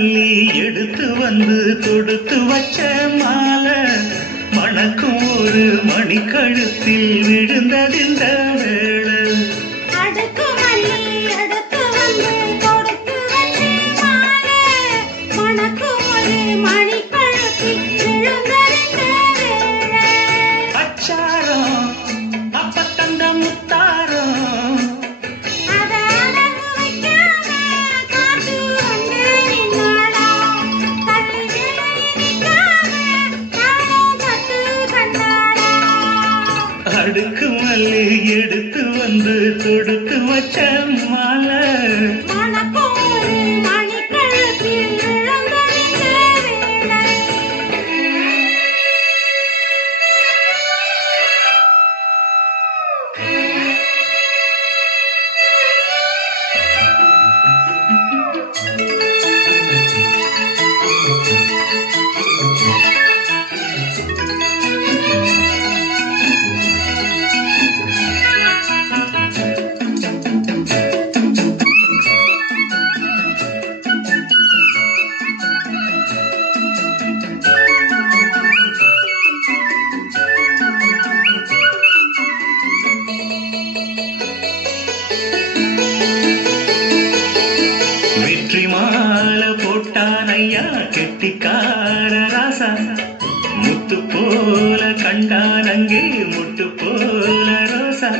மல்லி எடுத்து வந்து தொடுத்து வச்ச மாலை மணக்கும் ஒரு மணிக்கழுத்தில் விழுந்ததிந்த வேளை அடுக்கு மல்லி எடுத்து வந்து தொடுத்து வச்ச மாலை மாலை போட்டான் ஐயா கெட்டிக்கார ராசா முத்து போல கண்டான் அங்கே முட்டு போல ரோசா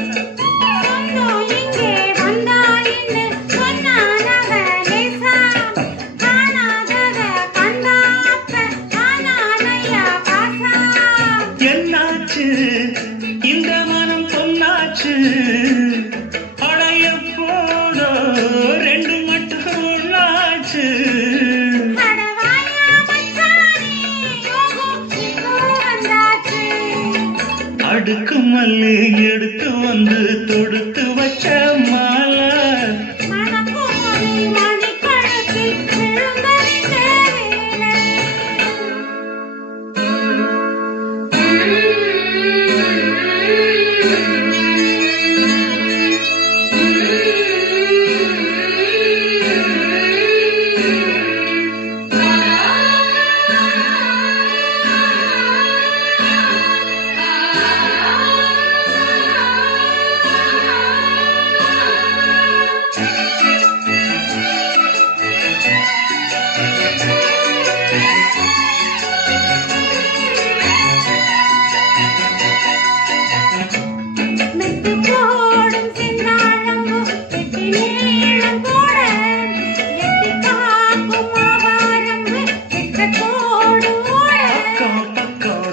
என்னாச்சு இந்த மனம் பொன்னாச்சு அடைய போதோ ரெண்டு அடுக்கு மல்லி எடுத்து வந்து தொடுத்து வச்ச மாலை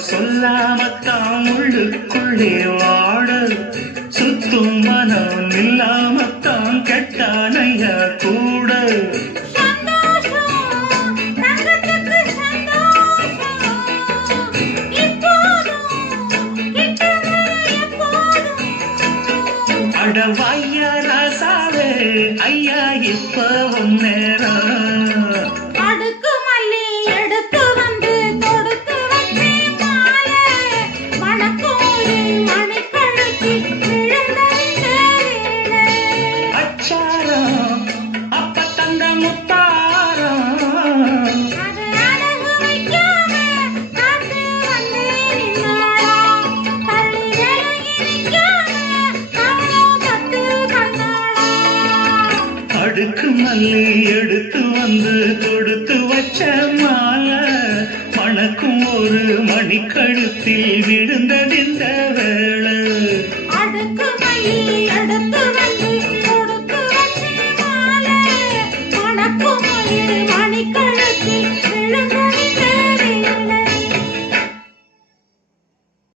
சொல்லாமத்தான் உள்ளுக்குள்ளே வாட சுத்தும் மனம் இல்லாமத்தான் கெட்டானையா கூட அடவாய்யா ராசாவே ஐயா இப்ப நேரம் அடுக்கு மல்லி எடுத்து வந்து தொடுத்து வச்ச மாலை மணக்கும் ஒரு மணிக்கழுத்தில் விழுந்ததிந்த வேளை அடுக்கு மல்லி எடுத்து வந்து தொடுத்து வச்ச மாலை மணக்கும் ஒரு மணிக்கழு